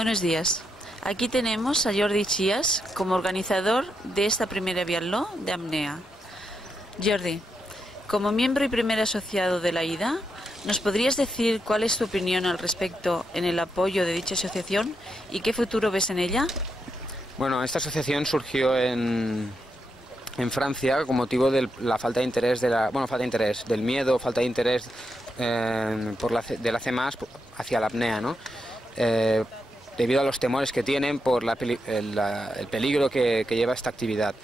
Buenos días. Aquí tenemos a Jordi Chías como organizador de esta primera biatló de apnea. Jordi, como miembro y primer asociado de la IDA, ¿nos podrías decir cuál es tu opinión al respecto en el apoyo de dicha asociación y qué futuro ves en ella? Bueno, esta asociación surgió en Francia con motivo de la falta de interés, del miedo, falta de interés de la CEMAS hacia la apnea, ¿no? Debido a los temores que tienen por el peligro que lleva esta actividad.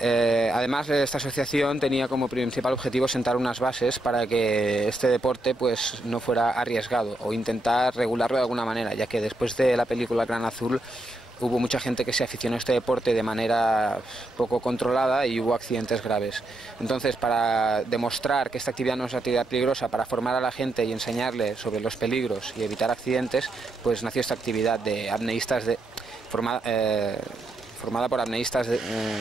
Además, esta asociación tenía como principal objetivo sentar unas bases para que este deporte pues no fuera arriesgado o intentar regularlo de alguna manera, ya que después de la película Gran Azul hubo mucha gente que se aficionó a este deporte de manera poco controlada y hubo accidentes graves. Entonces, para demostrar que esta actividad no es una actividad peligrosa, para formar a la gente y enseñarle sobre los peligros y evitar accidentes, pues nació esta actividad de apneístas formada por apneístas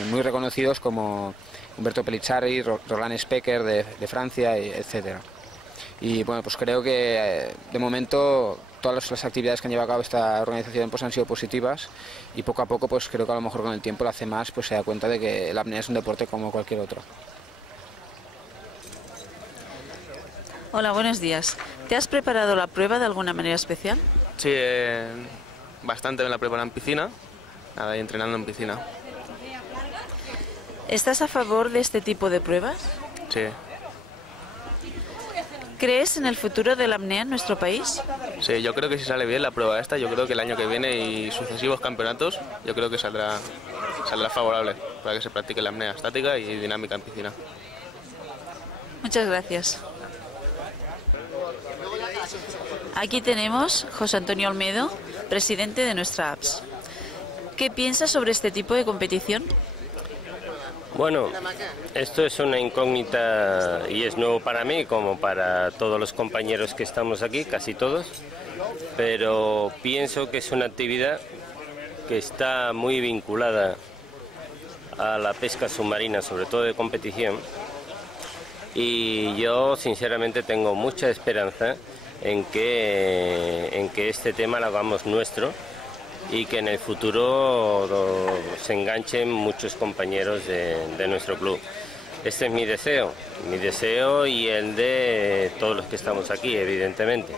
muy reconocidos como Umberto Pellizzari, Roland Specker de Francia, etc. Y bueno, pues creo que de momento todas las actividades que han llevado a cabo esta organización pues han sido positivas y poco a poco pues creo que a lo mejor con el tiempo la CEMAS pues se da cuenta de que la apnea es un deporte como cualquier otro. Hola, buenos días. ¿Te has preparado la prueba de alguna manera especial? Sí, bastante me la preparo en piscina, nada, y entrenando en piscina. ¿Estás a favor de este tipo de pruebas? Sí. ¿Crees en el futuro de la apnea en nuestro país? Sí, yo creo que si sale bien la prueba esta, yo creo que el año que viene y sucesivos campeonatos, yo creo que saldrá favorable para que se practique la apnea estática y dinámica en piscina. Muchas gracias. Aquí tenemos José Antonio Olmedo, presidente de nuestra APS. ¿Qué piensas sobre este tipo de competición? Bueno, esto es una incógnita y es nuevo para mí como para todos los compañeros que estamos aquí, casi todos, pero pienso que es una actividad que está muy vinculada a la pesca submarina, sobre todo de competición, y yo sinceramente tengo mucha esperanza en que este tema lo hagamos nuestro y que en el futuro se enganchen muchos compañeros de nuestro club. Este es mi deseo y el de todos los que estamos aquí, evidentemente.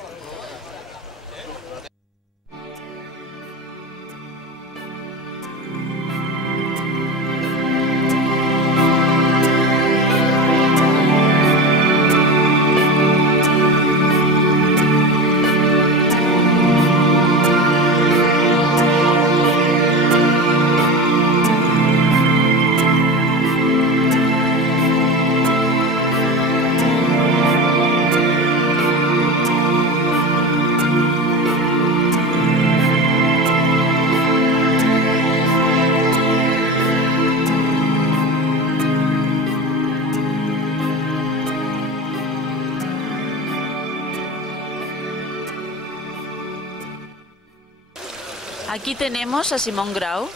Aquí tenemos a Simón Grau.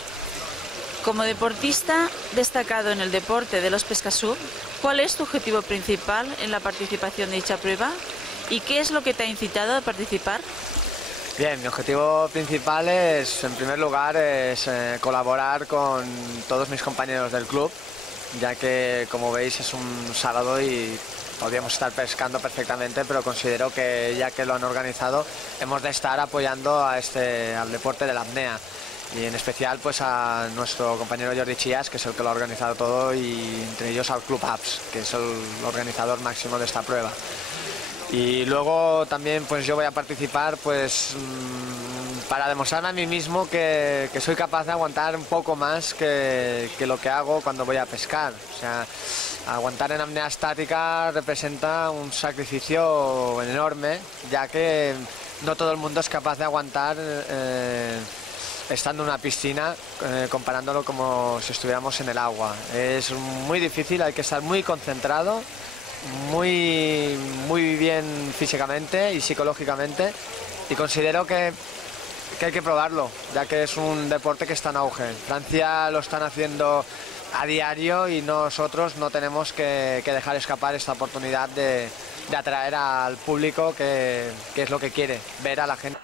Como deportista destacado en el deporte de los pescasub, ¿cuál es tu objetivo principal en la participación de dicha prueba? ¿Y qué es lo que te ha incitado a participar? Bien, mi objetivo principal es, en primer lugar, colaborar con todos mis compañeros del club, ya que, como veis, es un sábado y podríamos estar pescando perfectamente, pero considero que ya que lo han organizado hemos de estar apoyando al deporte de la apnea y en especial pues a nuestro compañero Jordi Chías, que es el que lo ha organizado todo, y entre ellos al Club APS, que es el organizador máximo de esta prueba. Y luego también pues yo voy a participar pues para demostrarme a mí mismo que soy capaz de aguantar un poco más que lo que hago cuando voy a pescar. O sea, aguantar en apnea estática representa un sacrificio enorme, ya que no todo el mundo es capaz de aguantar estando en una piscina, comparándolo como si estuviéramos en el agua. Es muy difícil, hay que estar muy concentrado, muy bien físicamente y psicológicamente, y considero que hay que probarlo, ya que es un deporte que está en auge. En Francia lo están haciendo a diario y nosotros no tenemos que dejar escapar esta oportunidad de atraer al público, que es lo que quiere, ver a la gente.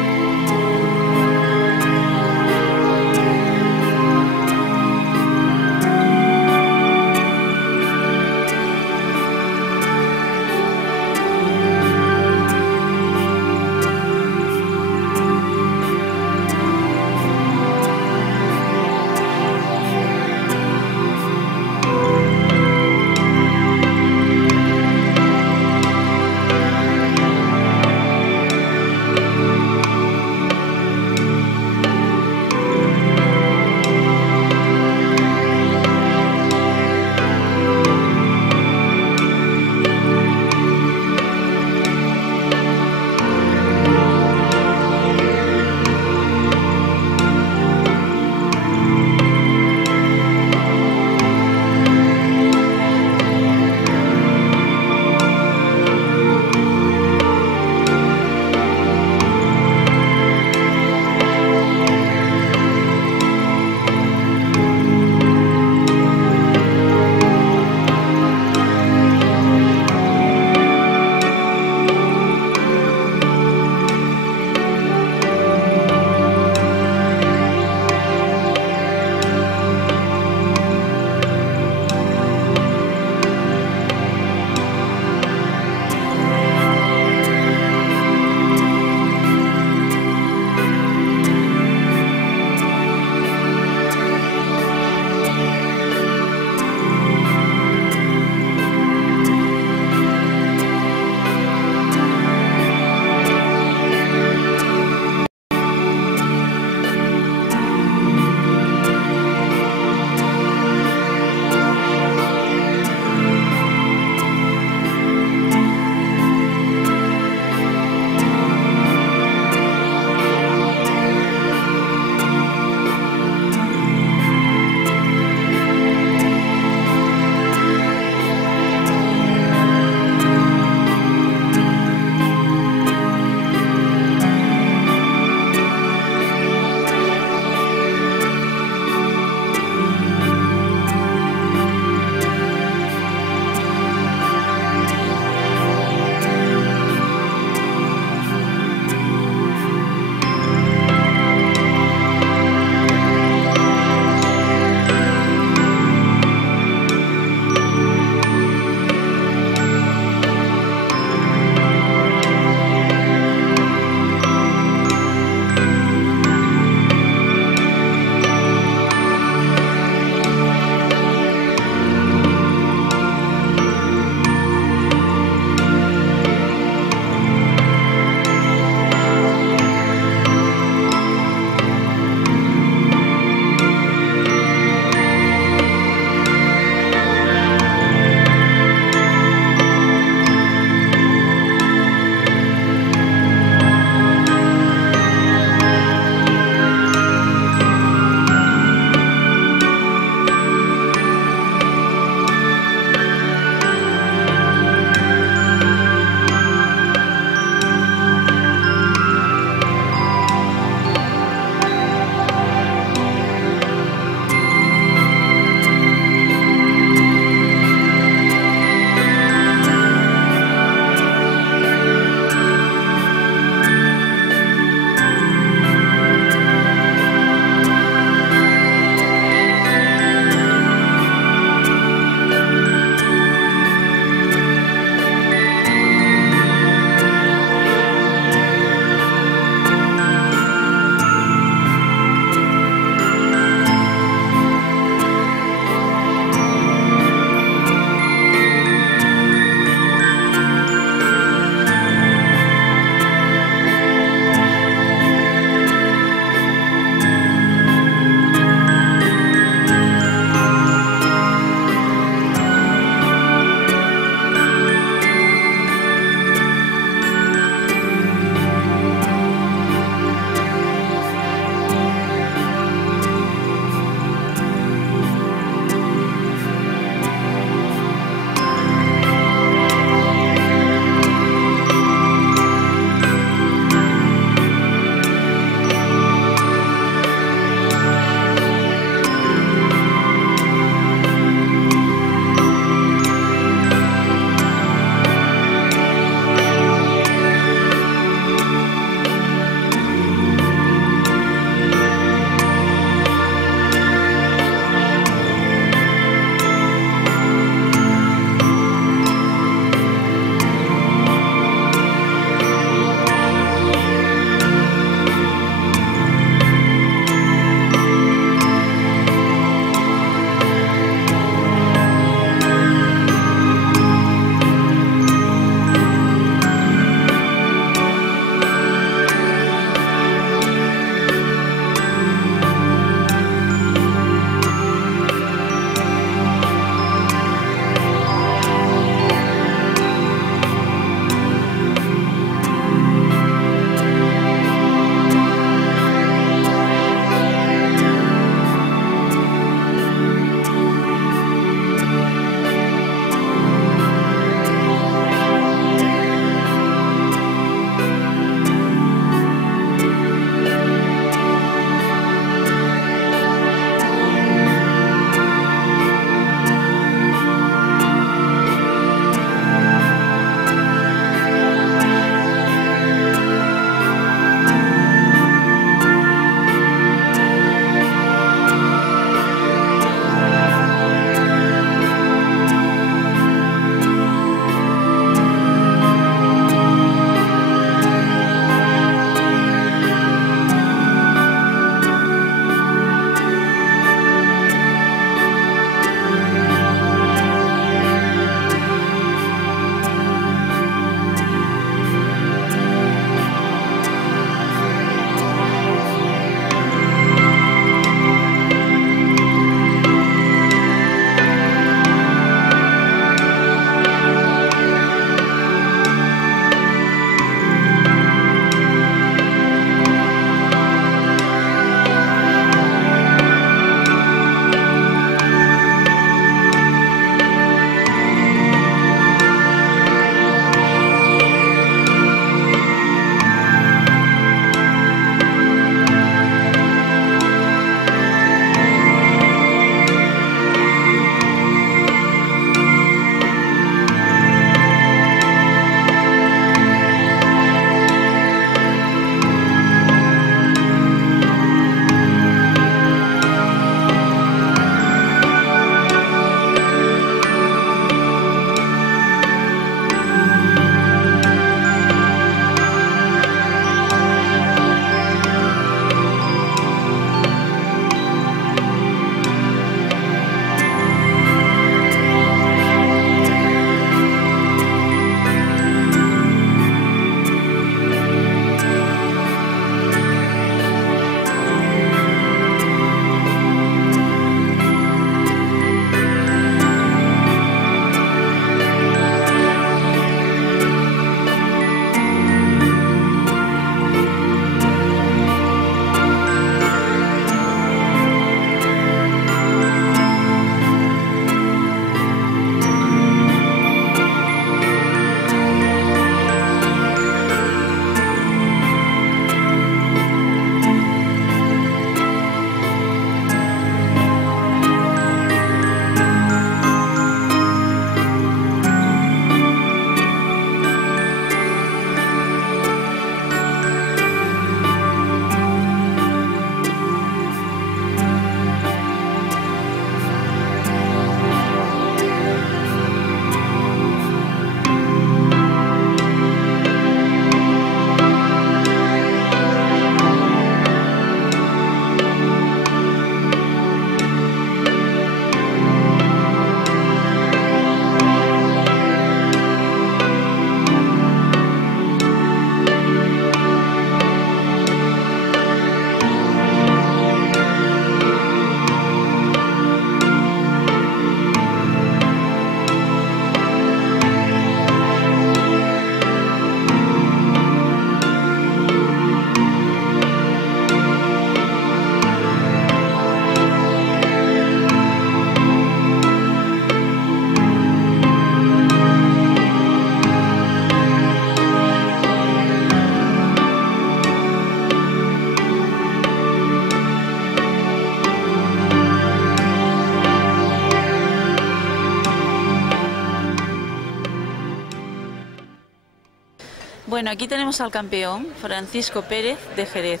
Bueno, aquí tenemos al campeón, Francisco Pérez de Jerez.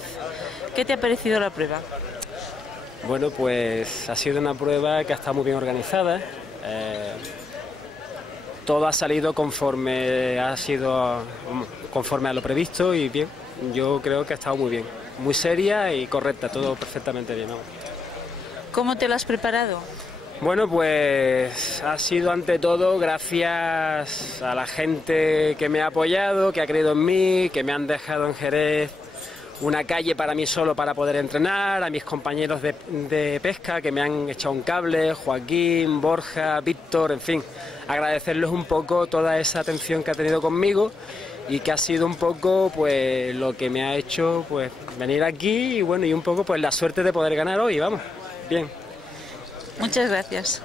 ¿Qué te ha parecido la prueba? Bueno, pues ha sido una prueba que ha estado muy bien organizada. Todo ha salido conforme a lo previsto y bien. Yo creo que ha estado muy bien, muy seria y correcta, todo perfectamente bien, ¿no? ¿Cómo te lo has preparado? Bueno, pues ha sido ante todo gracias a la gente que me ha apoyado, que ha creído en mí, que me han dejado en Jerez una calle para mí solo para poder entrenar, a mis compañeros de pesca que me han echado un cable, Joaquín, Borja, Víctor, en fin, agradecerles un poco toda esa atención que ha tenido conmigo y que ha sido un poco pues lo que me ha hecho pues venir aquí y bueno, y un poco pues la suerte de poder ganar hoy, vamos, bien. Muchas gracias.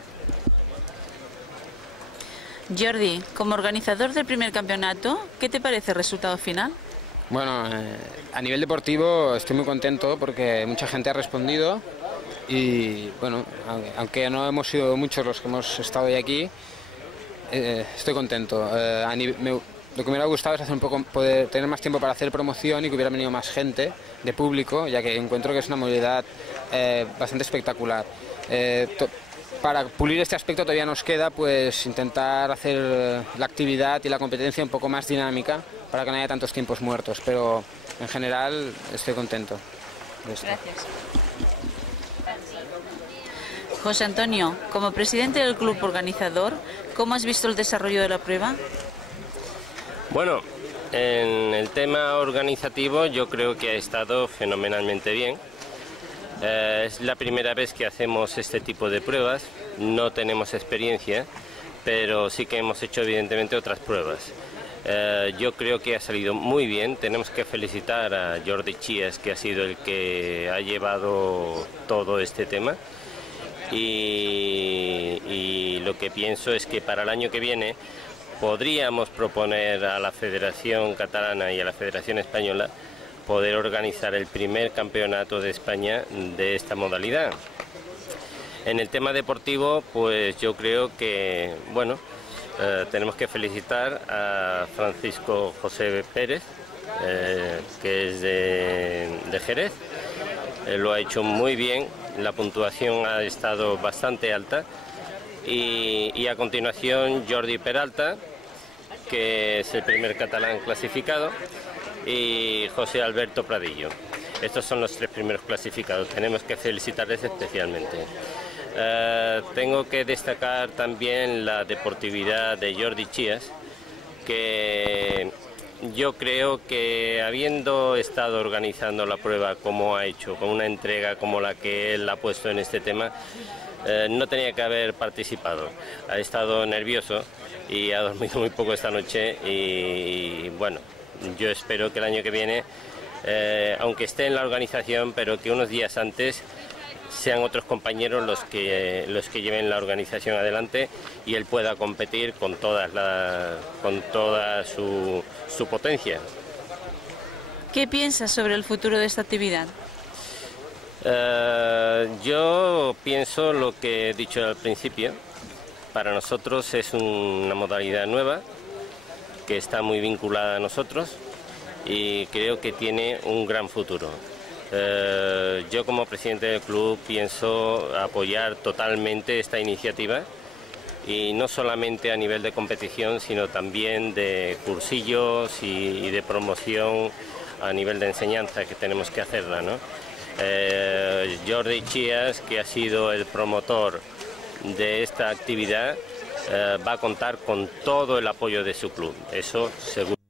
Jordi, como organizador del primer campeonato, ¿qué te parece el resultado final? Bueno, a nivel deportivo estoy muy contento porque mucha gente ha respondido y bueno, aunque no hemos sido muchos los que hemos estado hoy aquí, estoy contento. Lo que me hubiera gustado es hacer un poco, poder tener más tiempo para hacer promoción y que hubiera venido más gente de público, ya que encuentro que es una modalidad bastante espectacular. Para pulir este aspecto todavía nos queda pues intentar hacer la actividad y la competencia un poco más dinámica para que no haya tantos tiempos muertos, pero en general estoy contento de esto. Gracias. José Antonio, como presidente del club organizador, ¿cómo has visto el desarrollo de la prueba? Bueno, en el tema organizativo yo creo que ha estado fenomenalmente bien. Es la primera vez que hacemos este tipo de pruebas, no tenemos experiencia, pero sí que hemos hecho evidentemente otras pruebas. Yo creo que ha salido muy bien, tenemos que felicitar a Jordi Chías, que ha sido el que ha llevado todo este tema, y lo que pienso es que para el año que viene podríamos proponer a la Federación Catalana y a la Federación Española poder organizar el primer campeonato de España de esta modalidad. En el tema deportivo, pues yo creo que, bueno, tenemos que felicitar a Francisco José Pérez, que es de Jerez. Lo ha hecho muy bien, la puntuación ha estado bastante alta. Y a continuación Jordi Peralta, que es el primer catalán clasificado, y José Alberto Pradillo. Estos son los tres primeros clasificados, tenemos que felicitarles especialmente. Tengo que destacar también la deportividad de Jordi Chías, que yo creo que habiendo estado organizando la prueba como ha hecho, con una entrega como la que él ha puesto en este tema, no tenía que haber participado. Ha estado nervioso y ha dormido muy poco esta noche y bueno, yo espero que el año que viene, aunque esté en la organización, pero que unos días antes sean otros compañeros los que lleven la organización adelante y él pueda competir con toda su potencia. ¿Qué piensas sobre el futuro de esta actividad? Yo pienso lo que he dicho al principio. Para nosotros es una modalidad nueva que está muy vinculada a nosotros y creo que tiene un gran futuro. Yo como presidente del club pienso apoyar totalmente esta iniciativa y no solamente a nivel de competición, sino también de cursillos y de promoción a nivel de enseñanza que tenemos que hacerla, ¿no? Jordi Chías, que ha sido el promotor de esta actividad, va a contar con todo el apoyo de su club, eso seguro.